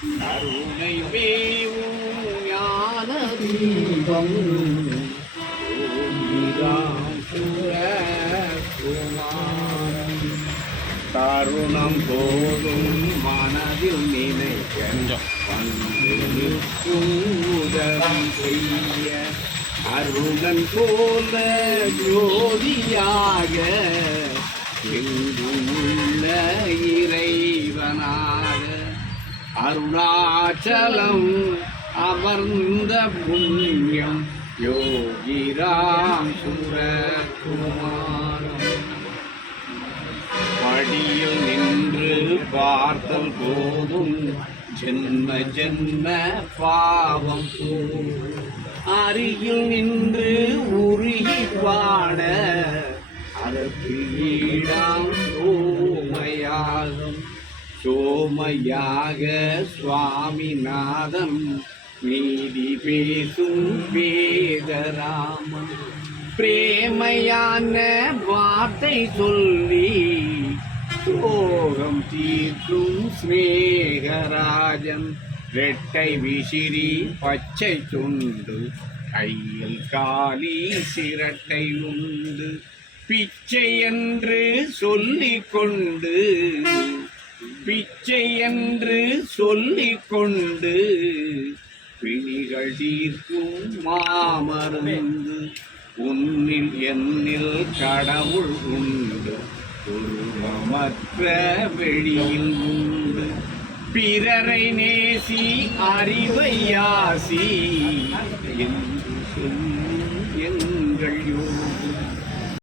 கருணை மேவும் ஞான தீபம் தருணம் போதும் மனதில் நினைக்க வந்து நிற்கும் உதவி செய்ய அருணன் போல ஜோதியாக எங்கும் உள்ள இறைவனாக அருணாச்சலம் அமர்ந்த புண்ணியம் யோகிராம் சுரகுமாரம் அடியில் நின்று பார்த்தல் போதும் ஜென்ம ஜென்ம பாவம் அருகில் நின்று உருகி பாட அதற்கு ஈடாம் சோமையாகும் சோமையாக சுவாமிநாதன் நீதி பேசும் வேதராமன் பிரேமையான வார்த்தை சொல்லி சோகம் தீர்க்கும் ஸ்நேகராஜன் ரெட்டை விசிறி பச்சை துண்டு கையில் காலி சிரட்டை உண்டு பிச்சை என்று சொல்லிக் கொண்டு பிச்சை என்று சொல்லிக் கொண்டு பிணிகள் தீர்க்கும் மாமருந்து உன்னில் என்னில் கடவுள் உண்டு உருவமற்ற வெளியில் உண்டு பிறரை நேசி அறிவை யாசி என்று சொல்லும் எங்கள் யோகம்